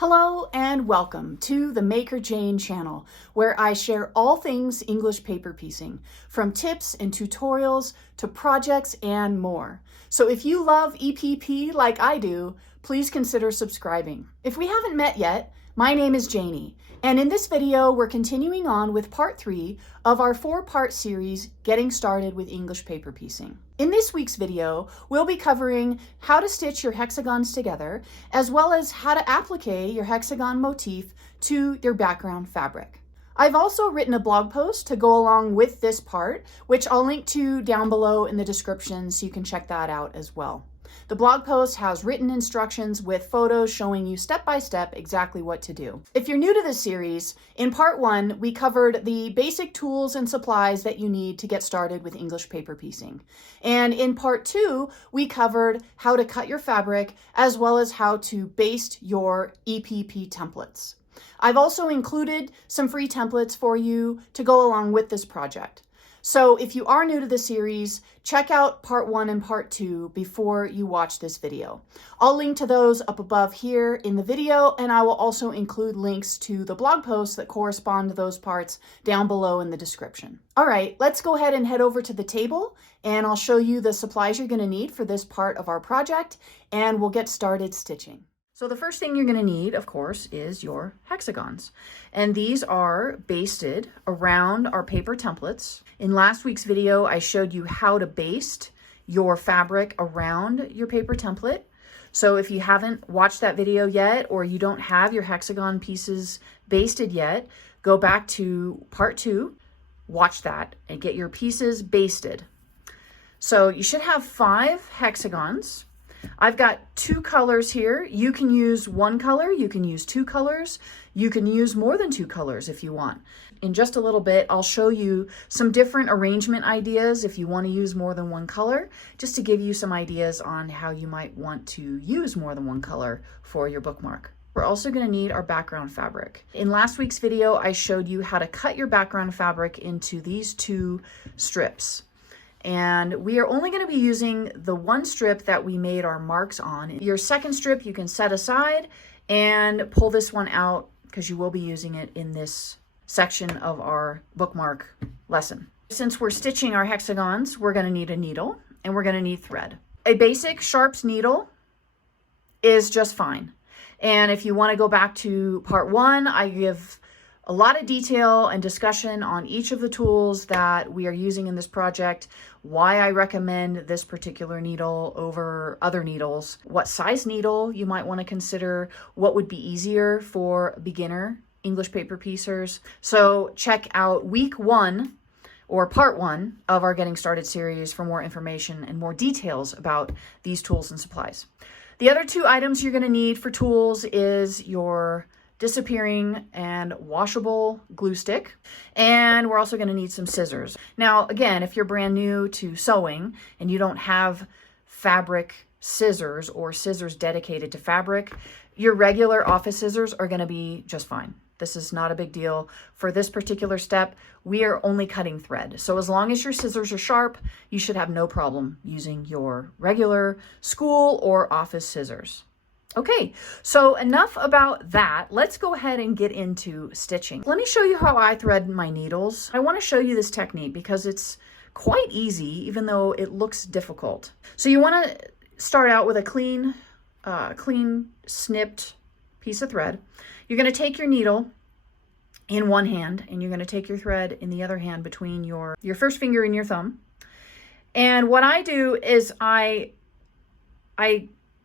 Hello and welcome to the Maker Jane channel, where I share all things English paper piecing, from tips and tutorials to projects and more. So if you love EPP like I do, please consider subscribing. If we haven't met yet, my name is Janie, and in this video we're continuing on with part 3 of our 4-part series, Getting Started with English Paper Piecing. In this week's video, we'll be covering how to stitch your hexagons together, as well as how to applique your hexagon motif to your background fabric. I've also written a blog post to go along with this part, which I'll link to down below in the description so you can check that out as well. The blog post has written instructions with photos showing you step-by-step exactly what to do. If you're new to this series, in part 1, we covered the basic tools and supplies that you need to get started with English paper piecing. And in part 2, we covered how to cut your fabric, as well as how to baste your EPP templates. I've also included some free templates for you to go along with this project. So if you are new to the series, check out part 1 and part 2 before you watch this video. I'll link to those up above here in the video, and I will also include links to the blog posts that correspond to those parts down below in the description. All right, let's go ahead and head over to the table, and I'll show you the supplies you're going to need for this part of our project, and we'll get started stitching. So the first thing you're going to need, of course, is your hexagons. And these are basted around our paper templates. In last week's video, I showed you how to baste your fabric around your paper template. So if you haven't watched that video yet, or you don't have your hexagon pieces basted yet, go back to part 2, watch that, and get your pieces basted. So you should have 5 hexagons. I've got 2 colors here. You can use 1 color, you can use 2 colors, you can use more than 2 colors if you want. In just a little bit, I'll show you some different arrangement ideas if you want to use more than 1 color, just to give you some ideas on how you might want to use more than 1 color for your bookmark. We're also going to need our background fabric. In last week's video, I showed you how to cut your background fabric into these 2 strips. And we are only going to be using the 1 strip that we made our marks on. Your second strip you can set aside and pull this one out because you will be using it in this section of our bookmark lesson. Since we're stitching our hexagons, we're going to need a needle and we're going to need thread. A basic sharps needle is just fine. And if you want to go back to part 1, I give a lot of detail and discussion on each of the tools that we are using in this project, why I recommend this particular needle over other needles, what size needle you might want to consider, what would be easier for beginner English paper piecers. So check out week 1 or part 1 of our Getting Started series for more information and more details about these tools and supplies. The other 2 items you're going to need for tools is your disappearing and washable glue stick, and we're also going to need some scissors. Now again, if you're brand new to sewing and you don't have fabric scissors or scissors dedicated to fabric, your regular office scissors are going to be just fine. This is not a big deal. For this particular step, we are only cutting thread. So as long as your scissors are sharp, you should have no problem using your regular school or office scissors. Okay, so enough about that. Let's go ahead and get into stitching. Let me show you how I thread my needles. I want to show you this technique because it's quite easy, even though it looks difficult. So you want to start out with a clean snipped piece of thread. You're going to take your needle in one hand and you're going to take your thread in the other hand between your first finger and your thumb. And what I do is I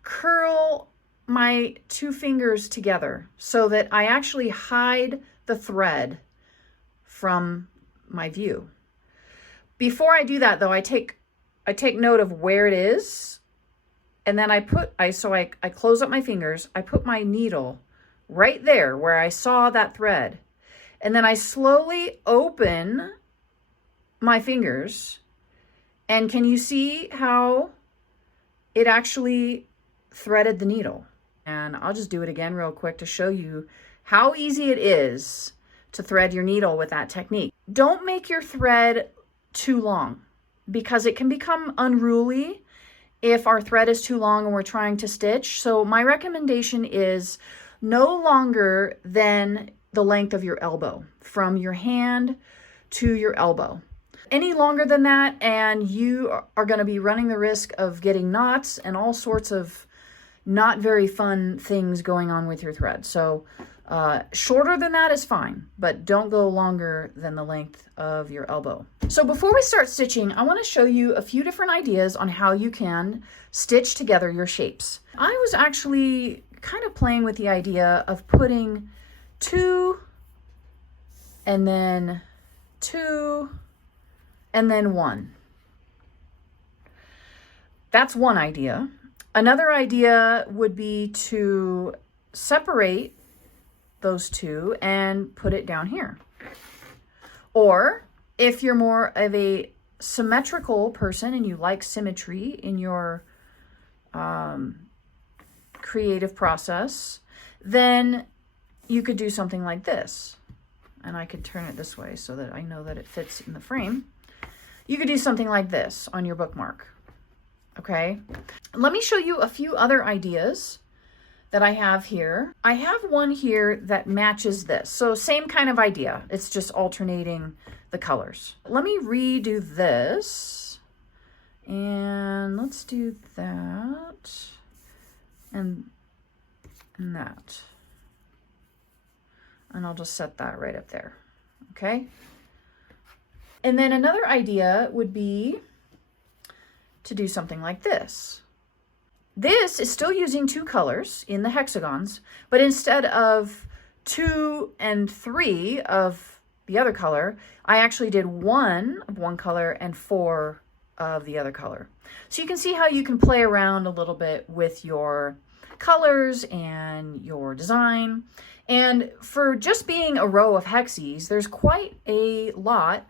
curl my 2 fingers together so that I actually hide the thread from my view. Before I do that though, I take note of where it is, and then I close up my fingers, I put my needle right there where I saw that thread, and then I slowly open my fingers, and can you see how it actually threaded the needle? And I'll just do it again real quick to show you how easy it is to thread your needle with that technique. Don't make your thread too long because it can become unruly if our thread is too long and we're trying to stitch. So my recommendation is no longer than the length of your elbow, from your hand to your elbow. Any longer than that, and you are going to be running the risk of getting knots and all sorts of not very fun things going on with your thread. So shorter than that is fine, but don't go longer than the length of your elbow. So before we start stitching, I want to show you a few different ideas on how you can stitch together your shapes. I was actually kind of playing with the idea of putting 2 and then 2 and then 1. That's one idea. Another idea would be to separate those 2 and put it down here. Or if you're more of a symmetrical person and you like symmetry in your creative process, then you could do something like this. And I could turn it this way so that I know that it fits in the frame. You could do something like this on your bookmark. Okay, let me show you a few other ideas that I have here. I have one here that matches this. So same kind of idea. It's just alternating the colors. Let me redo this. And let's do that. And that. And I'll just set that right up there. Okay. And then another idea would be to do something like this. This is still using 2 colors in the hexagons, but instead of 2 and 3 of the other color, I actually did 1 of one color and 4 of the other color. So you can see how you can play around a little bit with your colors and your design. And for just being a row of hexes, there's quite a lot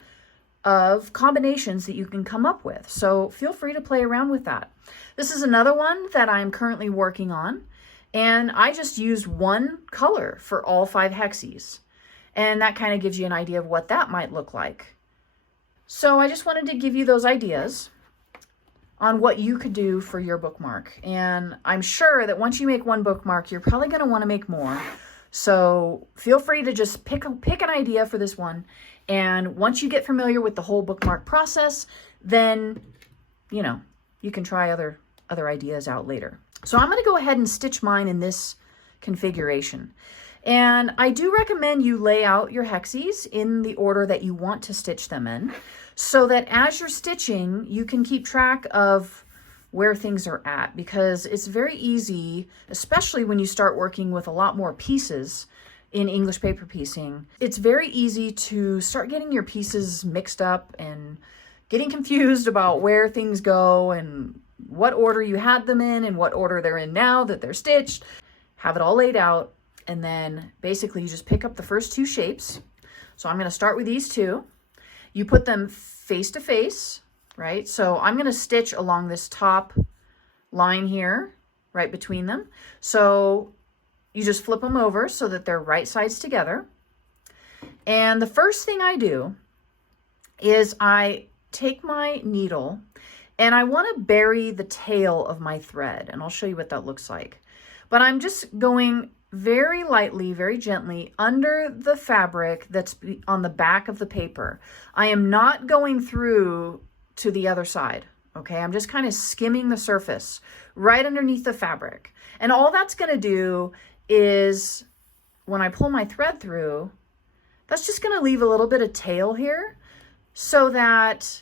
of combinations that you can come up with. So feel free to play around with that. This is another one that I'm currently working on, and I just used 1 color for all 5 hexes. And that kind of gives you an idea of what that might look like. So I just wanted to give you those ideas on what you could do for your bookmark. And I'm sure that once you make 1 bookmark, you're probably going to want to make more. So feel free to just pick an idea for this one. And once you get familiar with the whole bookmark process, then, you know, you can try other ideas out later. So I'm going to go ahead and stitch mine in this configuration. And I do recommend you lay out your hexes in the order that you want to stitch them in, so that as you're stitching, you can keep track of where things are at, because it's very easy, especially when you start working with a lot more pieces in English paper piecing. It's very easy to start getting your pieces mixed up and getting confused about where things go and what order you had them in and what order they're in now that they're stitched. Have it all laid out, and then basically you just pick up the first 2 shapes. So I'm going to start with these 2. You put them face to face, right? So I'm going to stitch along this top line here, right between them. So you just flip them over so that they're right sides together. And the first thing I do is I take my needle and I want to bury the tail of my thread, and I'll show you what that looks like. But I'm just going very lightly, very gently under the fabric that's on the back of the paper. I am not going through to the other side, okay? I'm just kind of skimming the surface right underneath the fabric. And all that's going to do is when I pull my thread through, that's just going to leave a little bit of tail here, so that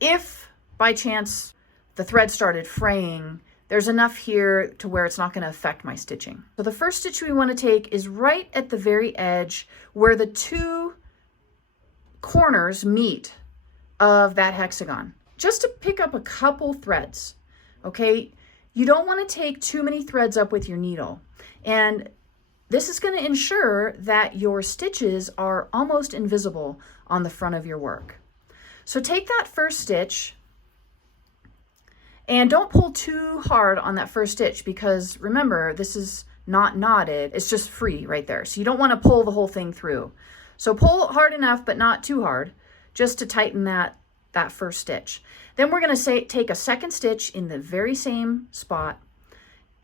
if by chance the thread started fraying, there's enough here to where it's not going to affect my stitching. So the first stitch we want to take is right at the very edge where the 2 corners meet of that hexagon, just to pick up a couple threads, okay? You don't want to take too many threads up with your needle, and this is going to ensure that your stitches are almost invisible on the front of your work. So take that first stitch, and don't pull too hard on that first stitch, because remember, this is not knotted, it's just free right there. So you don't want to pull the whole thing through. So pull hard enough, but not too hard, just to tighten that first stitch. Then we're going to take a second stitch in the very same spot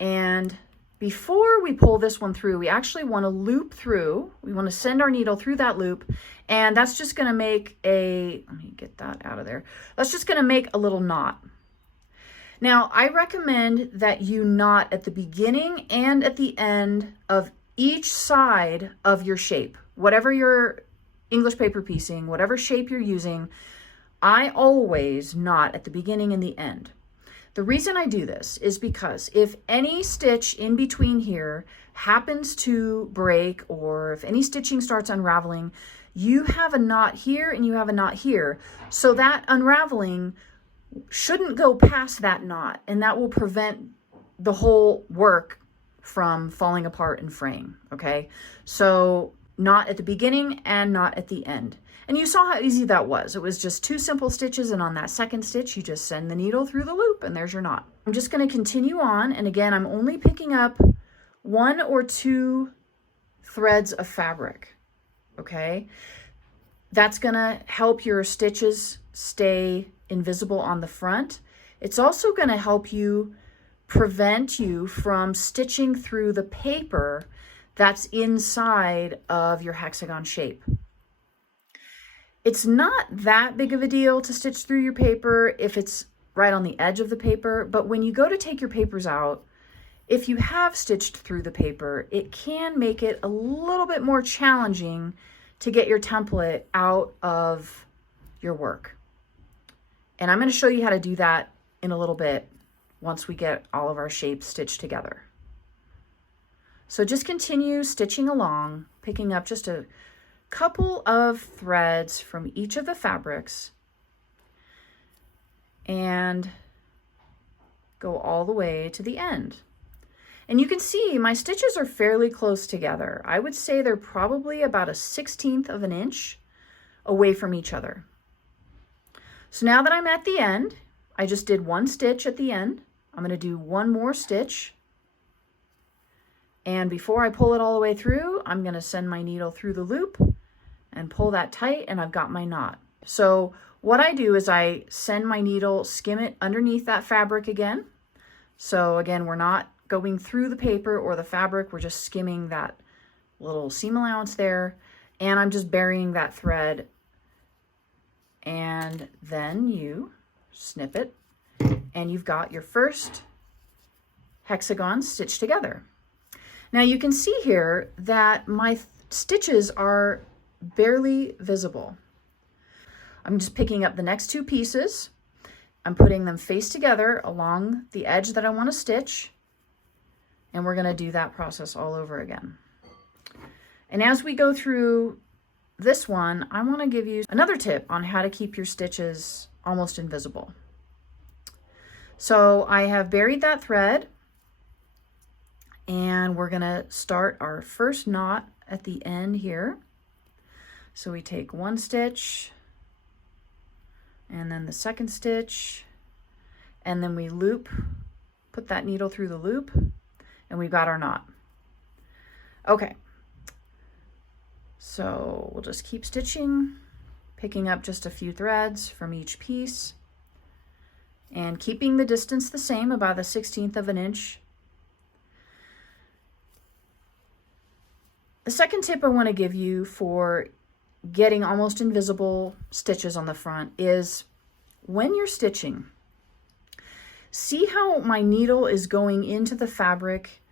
and before we pull this one through, we actually want to loop through. We want to send our needle through that loop, and that's just going to make a, let me get that out of there. That's just going to make a little knot. Now, I recommend that you knot at the beginning and at the end of each side of your shape. Whatever your English paper piecing, whatever shape you're using, I always knot at the beginning and the end. The reason I do this is because if any stitch in between here happens to break, or if any stitching starts unraveling, you have a knot here and you have a knot here. So that unraveling shouldn't go past that knot, and that will prevent the whole work from falling apart and fraying, okay? So knot at the beginning and knot at the end. And you saw how easy that was. It was just 2 simple stitches, and on that second stitch, you just send the needle through the loop, and there's your knot. I'm just going to continue on, and again, I'm only picking up 1 or 2 threads of fabric, okay? That's going to help your stitches stay invisible on the front. It's also going to help you prevent you from stitching through the paper that's inside of your hexagon shape. It's not that big of a deal to stitch through your paper if it's right on the edge of the paper, but when you go to take your papers out, if you have stitched through the paper, it can make it a little bit more challenging to get your template out of your work. And I'm going to show you how to do that in a little bit once we get all of our shapes stitched together. So just continue stitching along, picking up just a couple of threads from each of the fabrics and go all the way to the end. And you can see my stitches are fairly close together. I would say they're probably about a 1/16 of an inch away from each other. So now that I'm at the end, I just did 1 stitch at the end. I'm going to do 1 more stitch. And before I pull it all the way through, I'm going to send my needle through the loop and pull that tight, and I've got my knot. So what I do is I send my needle, skim it underneath that fabric again. So again, we're not going through the paper or the fabric, we're just skimming that little seam allowance there, and I'm just burying that thread, and then you snip it, and you've got your first hexagon stitched together. Now you can see here that my stitches are barely visible. I'm just picking up the next 2 pieces. I'm putting them face together along the edge that I want to stitch, and we're going to do that process all over again. And as we go through this one, I want to give you another tip on how to keep your stitches almost invisible. So I have buried that thread, and we're going to start our first knot at the end here. So we take 1 stitch, and then the second stitch, and then we loop, put that needle through the loop, and we've got our knot. Okay, so we'll just keep stitching, picking up just a few threads from each piece, and keeping the distance the same, about a 1/16 of an inch. The second tip I want to give you for getting almost invisible stitches on the front is when you're stitching, see how my needle is going into the fabric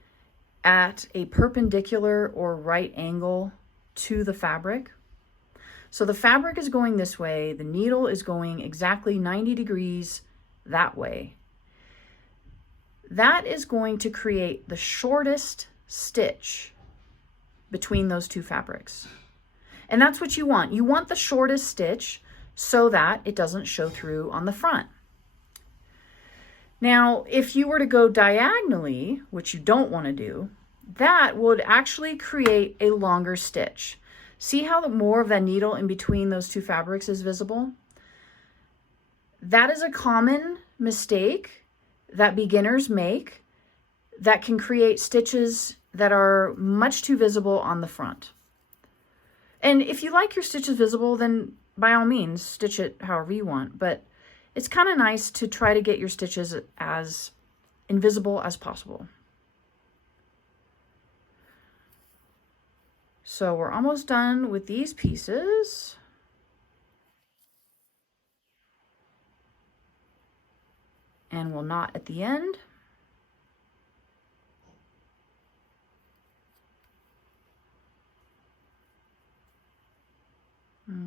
at a perpendicular or right angle to the fabric. So the fabric is going this way, the needle is going exactly 90 degrees that way. That is going to create the shortest stitch between those 2 fabrics. And that's what you want. You want the shortest stitch so that it doesn't show through on the front. Now, if you were to go diagonally, which you don't want to do, that would actually create a longer stitch. See how more of that needle in between those 2 fabrics is visible? That is a common mistake that beginners make that can create stitches that are much too visible on the front. And if you like your stitches visible, then by all means, stitch it however you want. But it's kind of nice to try to get your stitches as invisible as possible. So we're almost done with these pieces. And we'll knot at the end.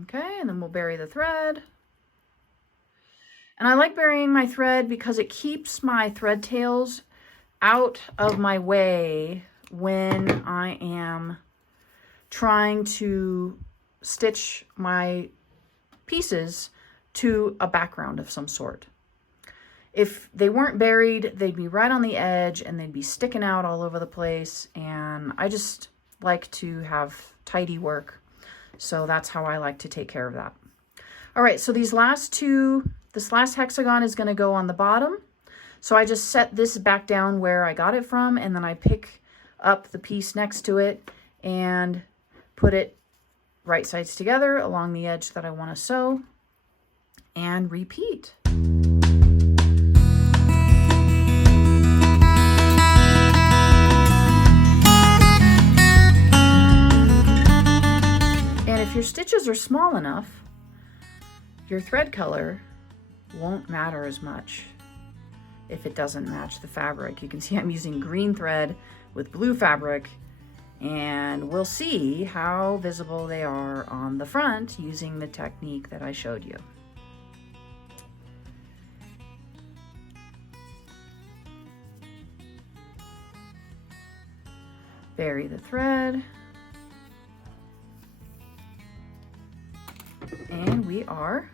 Okay, and then we'll bury the thread. And I like burying my thread because it keeps my thread tails out of my way when I am trying to stitch my pieces to a background of some sort. If they weren't buried, they'd be right on the edge and they'd be sticking out all over the place. And I just like to have tidy work. So that's how I like to take care of that. All right, so this last hexagon is going to go on the bottom. So I just set this back down where I got it from, and then I pick up the piece next to it and put it right sides together along the edge that I want to sew, and repeat. And if your stitches are small enough, your thread color won't matter as much if it doesn't match the fabric. You can see I'm using green thread with blue fabric, and we'll see how visible they are on the front using the technique that I showed you. Bury the thread. And we are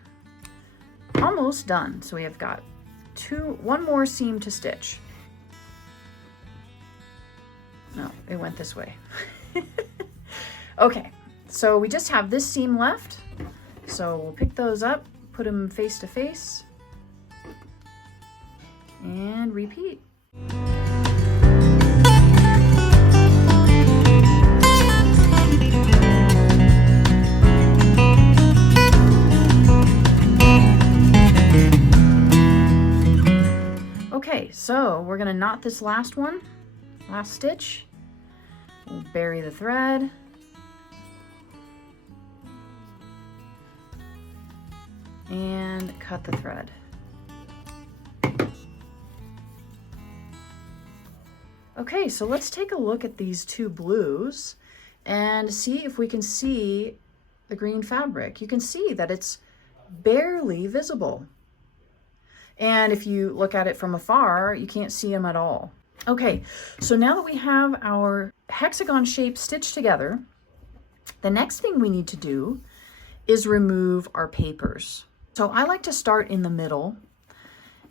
almost done. So we have got one more seam to stitch. No, it went this way. Okay, so we just have this seam left. So we'll pick those up, put them face to face, and repeat. Okay, so we're gonna knot this last stitch. We'll bury the thread. And cut the thread. Okay, so let's take a look at these two blues and see if we can see the green fabric. You can see that it's barely visible. And if you look at it from afar, you can't see them at all. Okay, so now that we have our hexagon shape stitched together, the next thing we need to do is remove our papers. So I like to start in the middle,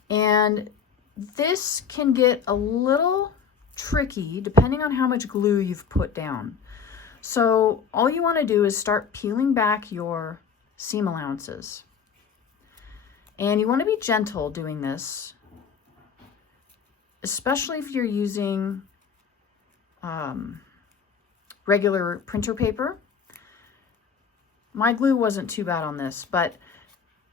and this can get a little tricky depending on how much glue you've put down. So all you want to do is start peeling back your seam allowances. And you want to be gentle doing this, especially if you're using regular printer paper. My glue wasn't too bad on this, but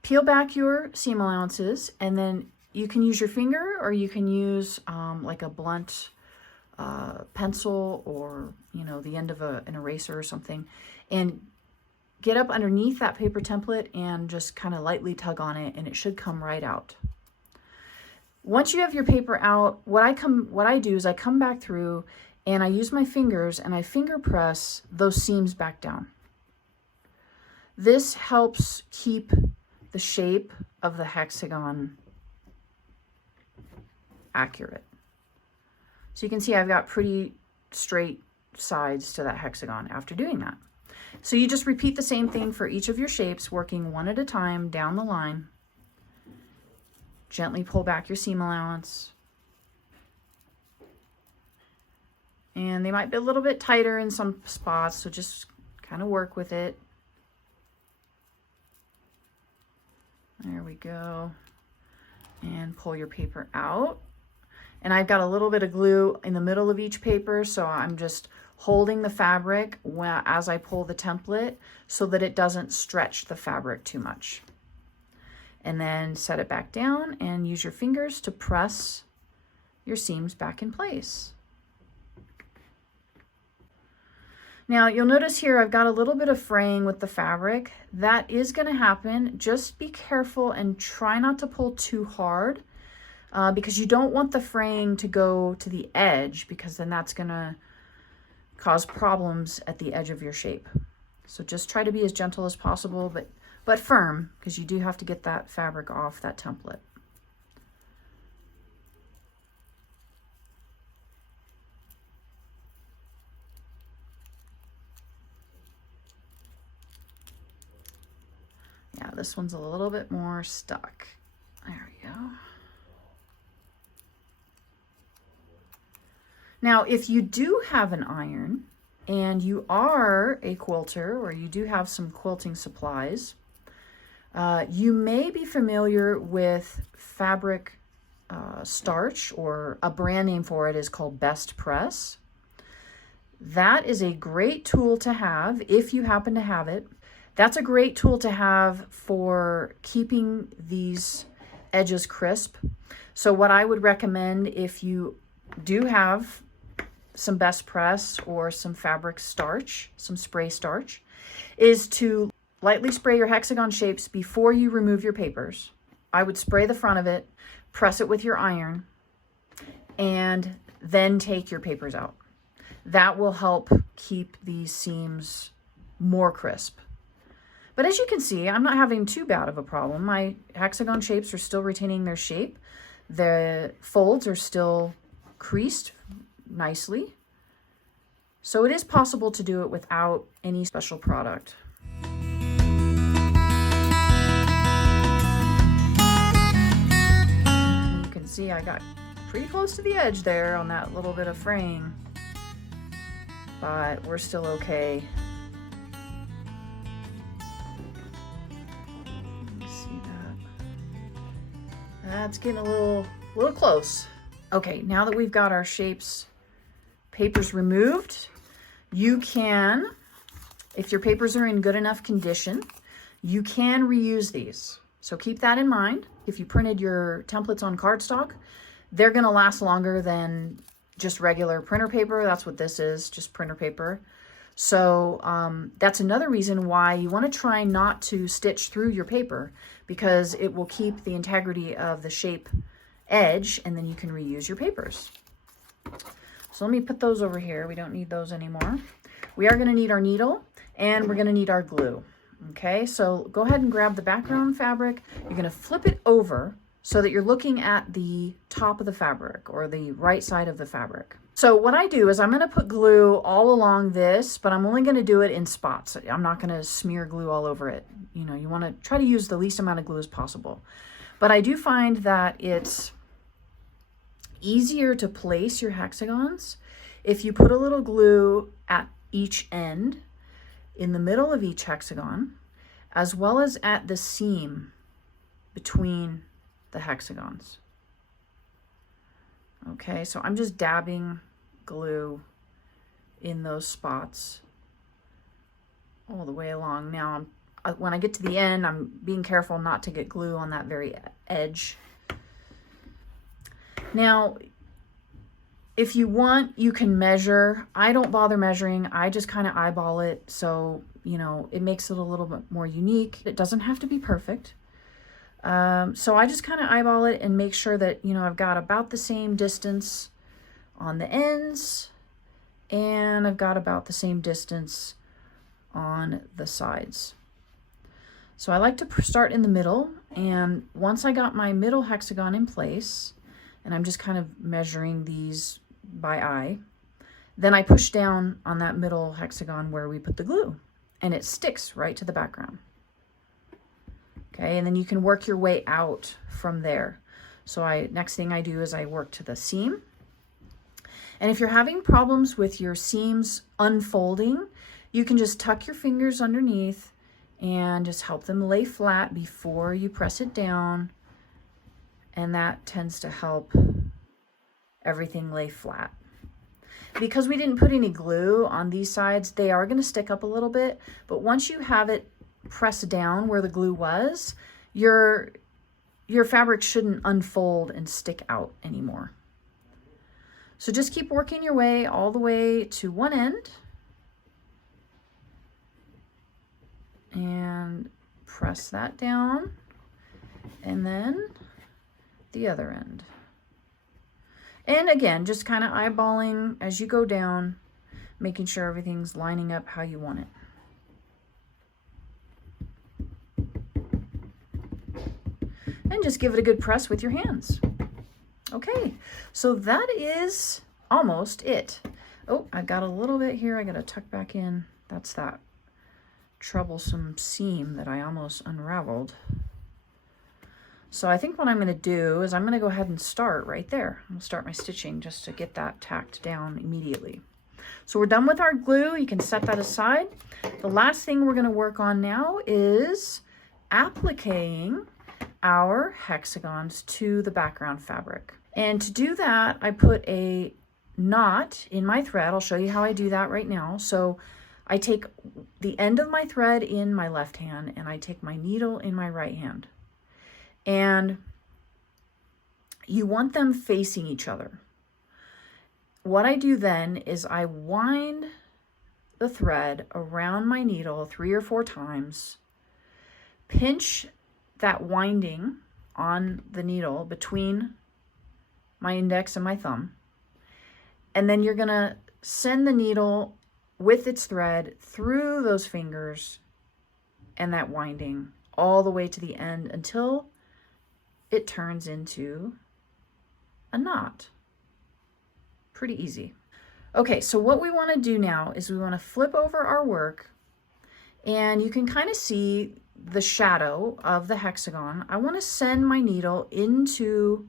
peel back your seam allowances, and then you can use your finger, or you can use like a blunt pencil, or the end of an eraser or something, and get up underneath that paper template and just kind of lightly tug on it, and it should come right out. Once you have your paper out, what I do is I come back through and I use my fingers and I finger press those seams back down. This helps keep the shape of the hexagon accurate. So you can see I've got pretty straight sides to that hexagon after doing that. So you just repeat the same thing for each of your shapes, working one at a time down the line. Gently pull back your seam allowance. And they might be a little bit tighter in some spots, so just kind of work with it. There we go. And pull your paper out. And I've got a little bit of glue in the middle of each paper, so I'm just holding the fabric as I pull the template so that it doesn't stretch the fabric too much. And then set it back down and use your fingers to press your seams back in place. Now you'll notice here I've got a little bit of fraying with the fabric. That is going to happen. Just be careful and try not to pull too hard because you don't want the fraying to go to the edge, because then that's going to cause problems at the edge of your shape. So just try to be as gentle as possible, but firm, because you do have to get that fabric off that template. Yeah, this one's a little bit more stuck. There we go. Now, if you do have an iron and you are a quilter, or you do have some quilting supplies, you may be familiar with fabric starch, or a brand name for it is called Best Press. That is a great tool to have if you happen to have it. That's a great tool to have for keeping these edges crisp. So what I would recommend, if you do have some Best Press or some fabric starch, some spray starch, is to lightly spray your hexagon shapes before you remove your papers. I would spray the front of it, press it with your iron, and then take your papers out. That will help keep these seams more crisp. But as you can see, I'm not having too bad of a problem. My hexagon shapes are still retaining their shape. The folds are still creased nicely. So it is possible to do it without any special product. You can see I got pretty close to the edge there on that little bit of fraying, but we're still okay. That's getting a little close. Okay, now that we've got our shapes, papers removed, you can, if your papers are in good enough condition, you can reuse these. So keep that in mind. If you printed your templates on cardstock, they're gonna last longer than just regular printer paper. That's what this is, just printer paper. So that's another reason why you want to try not to stitch through your paper, because it will keep the integrity of the shape edge, and then you can reuse your papers. So let me put those over here. We don't need those anymore. We are going to need our needle, and we're going to need our glue. Okay, so go ahead and grab the background fabric. You're going to flip it over so that you're looking at the top of the fabric, or the right side of the fabric. So what I do is I'm going to put glue all along this, but I'm only going to do it in spots. I'm not going to smear glue all over it. You know, you want to try to use the least amount of glue as possible. But I do find that it's easier to place your hexagons if you put a little glue at each end, in the middle of each hexagon, as well as at the seam between the hexagons. Okay, so I'm just dabbing glue in those spots all the way along. Now, when I get to the end, I'm being careful not to get glue on that very edge. Now, if you want, you can measure. I don't bother measuring. I just kind of eyeball it. So, you know, it makes it a little bit more unique. It doesn't have to be perfect. So I just kind of eyeball it and make sure that, you know, I've got about the same distance on the ends, and I've got about the same distance on the sides. So I like to start in the middle, and once I got my middle hexagon in place, and I'm just kind of measuring these by eye, then I push down on that middle hexagon where we put the glue, and it sticks right to the background. Okay, and then you can work your way out from there. So next thing I do is I work to the seam. And if you're having problems with your seams unfolding, you can just tuck your fingers underneath and just help them lay flat before you press it down. And that tends to help everything lay flat. Because we didn't put any glue on these sides, they are going to stick up a little bit, but once you have it press down where the glue was, your fabric shouldn't unfold and stick out anymore. So just keep working your way all the way to one end, and press that down, and then the other end. And again, just kind of eyeballing as you go down, making sure everything's lining up how you want it. And just give it a good press with your hands. Okay, so that is almost it. Oh, I got a little bit here I got to tuck back in. That's that troublesome seam that I almost unraveled. So I think what I'm going to do is I'm going to go ahead and start right there. I'm going to start my stitching just to get that tacked down immediately. So we're done with our glue. You can set that aside. The last thing we're going to work on now is appliquing our hexagons to the background fabric. And to do that, I put a knot in my thread. I'll show you how I do that right now. So I take the end of my thread in my left hand and I take my needle in my right hand. And you want them facing each other. What I do then is I wind the thread around my needle 3 or 4 times, pinch that winding on the needle between my index and my thumb, and then you're gonna send the needle with its thread through those fingers and that winding all the way to the end until it turns into a knot. Pretty easy. Okay, so what we want to do now is we want to flip over our work, and you can kind of see the shadow of the hexagon. I want to send my needle into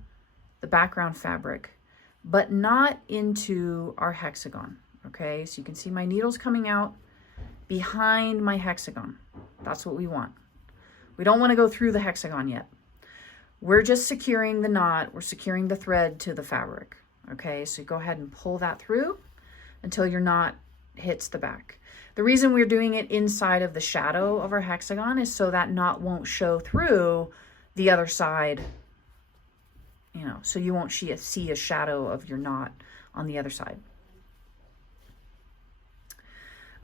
the background fabric, but not into our hexagon. Okay, so you can see my needle's coming out behind my hexagon. That's what we want. We don't want to go through the hexagon yet. We're just securing the knot. We're securing the thread to the fabric. Okay, so go ahead and pull that through until your knot hits the back. The reason we're doing it inside of the shadow of our hexagon is so that knot won't show through the other side, you know, so you won't see a shadow of your knot on the other side.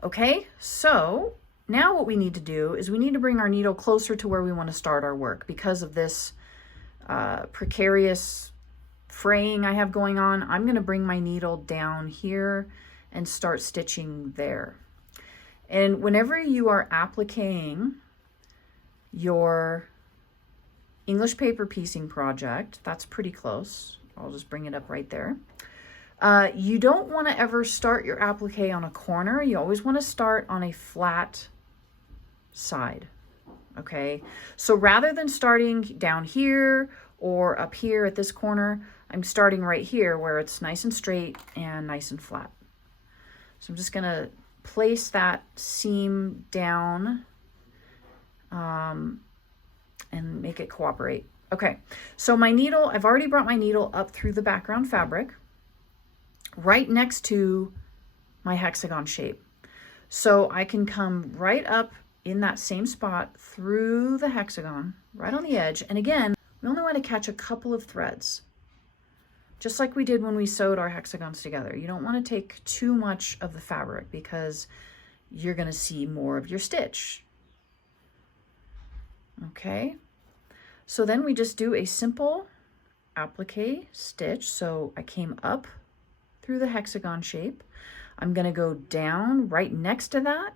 Okay, so now what we need to do is we need to bring our needle closer to where we want to start our work because of this precarious fraying I have going on. I'm going to bring my needle down here and start stitching there. And whenever you are appliquing your English paper piecing project, that's pretty close. I'll just bring it up right there. You don't want to ever start your applique on a corner. You always want to start on a flat side. Okay, so rather than starting down here or up here at this corner, I'm starting right here where it's nice and straight and nice and flat. So I'm just going to place that seam down and make it cooperate. Okay, so my needle, I've already brought my needle up through the background fabric right next to my hexagon shape. So I can come right up in that same spot through the hexagon, right on the edge. And again, we only want to catch a couple of threads, just like we did when we sewed our hexagons together. You don't want to take too much of the fabric because you're going to see more of your stitch. Okay, so then we just do a simple applique stitch. So I came up through the hexagon shape. I'm going to go down right next to that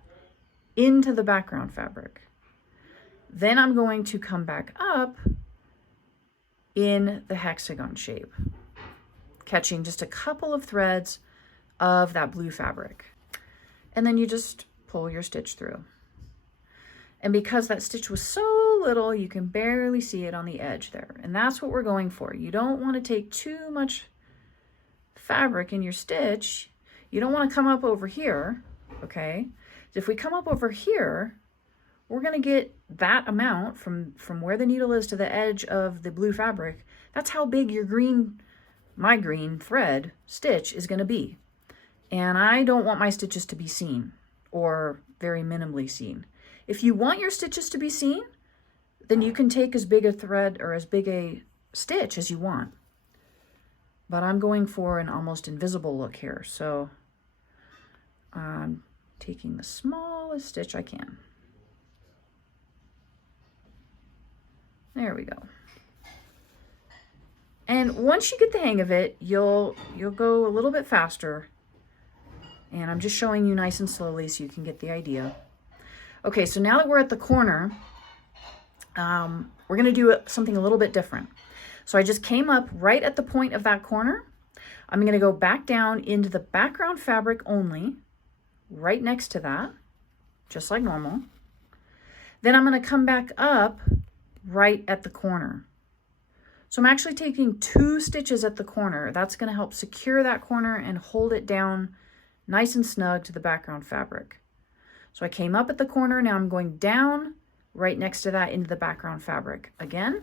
into the background fabric. Then I'm going to come back up in the hexagon shape, catching just a couple of threads of that blue fabric. And then you just pull your stitch through. And because that stitch was so little, you can barely see it on the edge there. And that's what we're going for. You don't want to take too much fabric in your stitch. You don't want to come up over here, okay? If we come up over here, we're going to get that amount from where the needle is to the edge of the blue fabric. That's how big your my green thread stitch is going to be. And I don't want my stitches to be seen or very minimally seen. If you want your stitches to be seen, then you can take as big a thread or as big a stitch as you want. But I'm going for an almost invisible look here. So I'm taking the smallest stitch I can. There we go. And once you get the hang of it, you'll go a little bit faster. And I'm just showing you nice and slowly so you can get the idea. Okay, so now that we're at the corner, we're gonna do something a little bit different. So I just came up right at the point of that corner. I'm gonna go back down into the background fabric only, right next to that, just like normal. Then I'm gonna come back up right at the corner. So I'm actually taking 2 stitches at the corner. That's gonna help secure that corner and hold it down nice and snug to the background fabric. So I came up at the corner, now I'm going down right next to that into the background fabric again.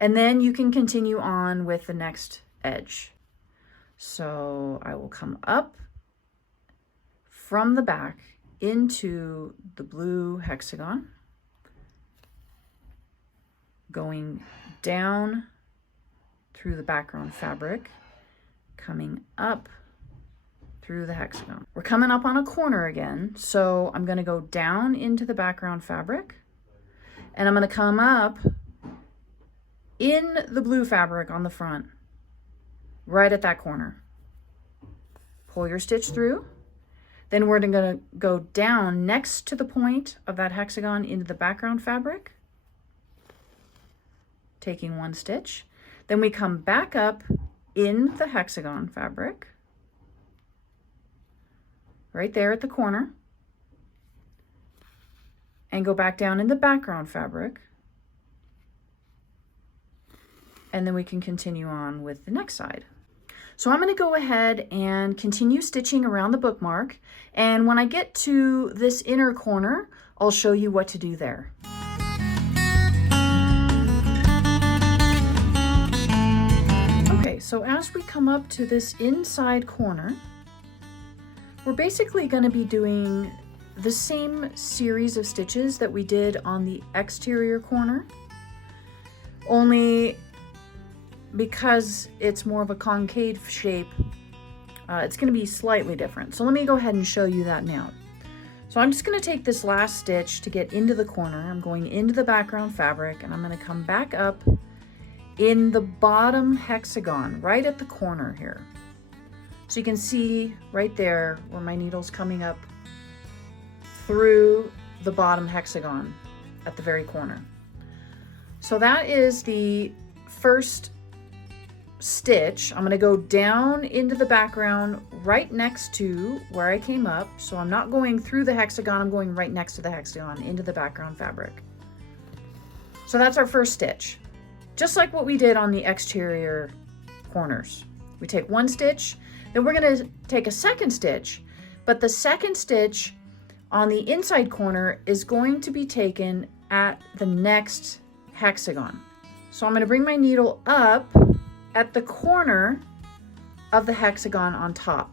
And then you can continue on with the next edge. So I will come up from the back into the blue hexagon, going down through the background fabric, coming up through the hexagon. We're coming up on a corner again, so I'm going to go down into the background fabric, and I'm going to come up in the blue fabric on the front, right at that corner. Pull your stitch through. Then we're going to go down next to the point of that hexagon into the background fabric, taking 1 stitch. Then we come back up in the hexagon fabric, right there at the corner, and go back down in the background fabric. And then we can continue on with the next side. So I'm going to go ahead and continue stitching around the bookmark, and when I get to this inner corner, I'll show you what to do there. Okay, so as we come up to this inside corner, we're basically going to be doing the same series of stitches that we did on the exterior corner, only because it's more of a concave shape, it's going to be slightly different. So let me go ahead and show you that now. So I'm just going to take this last stitch to get into the corner. I'm going into the background fabric, and I'm going to come back up in the bottom hexagon, right at the corner here. So you can see right there where my needle's coming up through the bottom hexagon at the very corner. So that is the first stitch. I'm going to go down into the background right next to where I came up. So I'm not going through the hexagon, I'm going right next to the hexagon into the background fabric. So that's our first stitch, just like what we did on the exterior corners. We take 1 stitch, then we're going to take a second stitch, but the second stitch on the inside corner is going to be taken at the next hexagon. So I'm going to bring my needle up at the corner of the hexagon on top.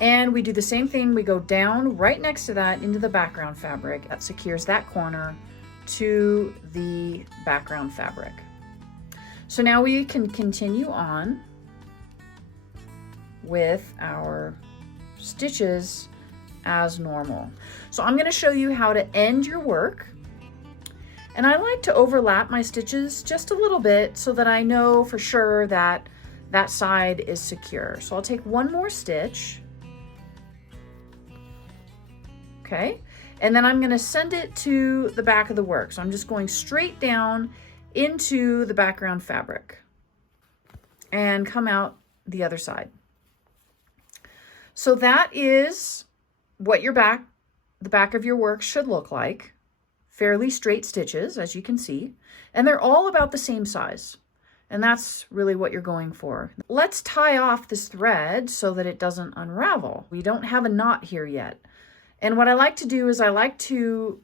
And we do the same thing. We go down right next to that into the background fabric. That secures that corner to the background fabric. So now we can continue on with our stitches as normal. So I'm going to show you how to end your work. And I like to overlap my stitches just a little bit so that I know for sure that that side is secure. So I'll take 1 more stitch. Okay, and then I'm going to send it to the back of the work. So I'm just going straight down into the background fabric and come out the other side. So that is what the back of your work should look like. Fairly straight stitches, as you can see, and they're all about the same size. And that's really what you're going for. Let's tie off this thread so that it doesn't unravel. We don't have a knot here yet. And what I like to do is I like to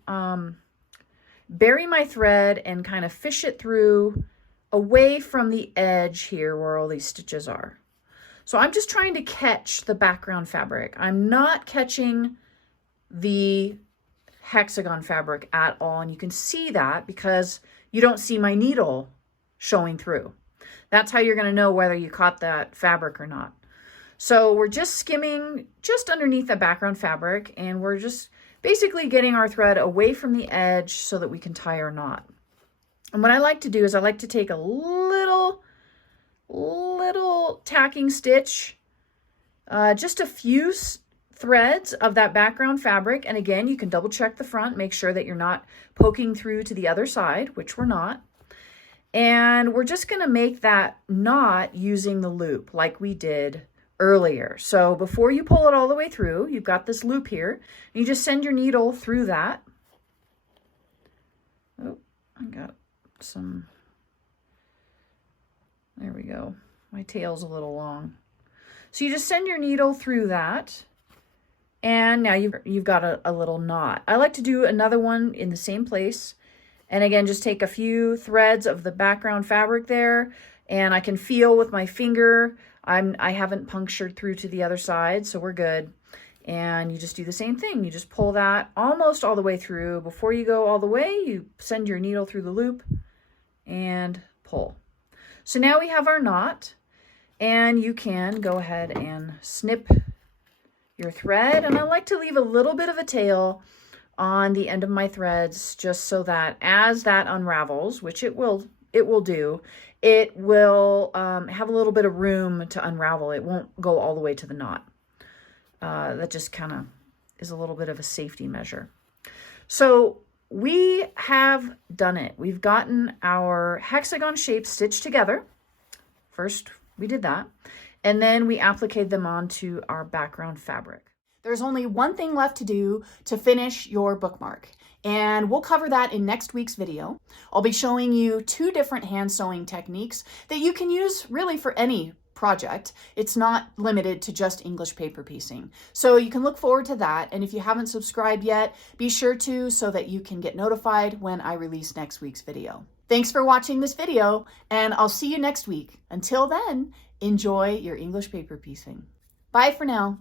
bury my thread and kind of fish it through away from the edge here where all these stitches are. So I'm just trying to catch the background fabric. I'm not catching the hexagon fabric at all, and you can see that because you don't see my needle showing through. That's how you're going to know whether you caught that fabric or not. So we're just skimming just underneath the background fabric, and we're just basically getting our thread away from the edge so that we can tie our knot. And what I like to do is I like to take a little tacking stitch, just a few threads of that background fabric. And again, you can double check the front, make sure that you're not poking through to the other side, which we're not. And we're just going to make that knot using the loop like we did earlier. So before you pull it all the way through, you've got this loop here. And you just send your needle through that. Oh, I got some, there we go. My tail's a little long. So you just send your needle through that. And now you've got a little knot. I like to do another one in the same place. And again, just take a few threads of the background fabric there, and I can feel with my finger, I haven't punctured through to the other side, so we're good. And you just do the same thing. You just pull that almost all the way through. Before you go all the way, you send your needle through the loop and pull. So now we have our knot, and you can go ahead and snip your thread. And I like to leave a little bit of a tail on the end of my threads, just so that as that unravels, which it will do, it will have a little bit of room to unravel. It won't go all the way to the knot. That just kind of is a little bit of a safety measure. So we have done it. We've gotten our hexagon shapes stitched together. First, we did that. And then we appliqued them onto our background fabric. There's only one thing left to do to finish your bookmark, and we'll cover that in next week's video. I'll be showing you 2 different hand sewing techniques that you can use really for any project. It's not limited to just English paper piecing. So you can look forward to that, and if you haven't subscribed yet, be sure to, so that you can get notified when I release next week's video. Thanks for watching this video, and I'll see you next week. Until then, enjoy your English paper piecing. Bye for now.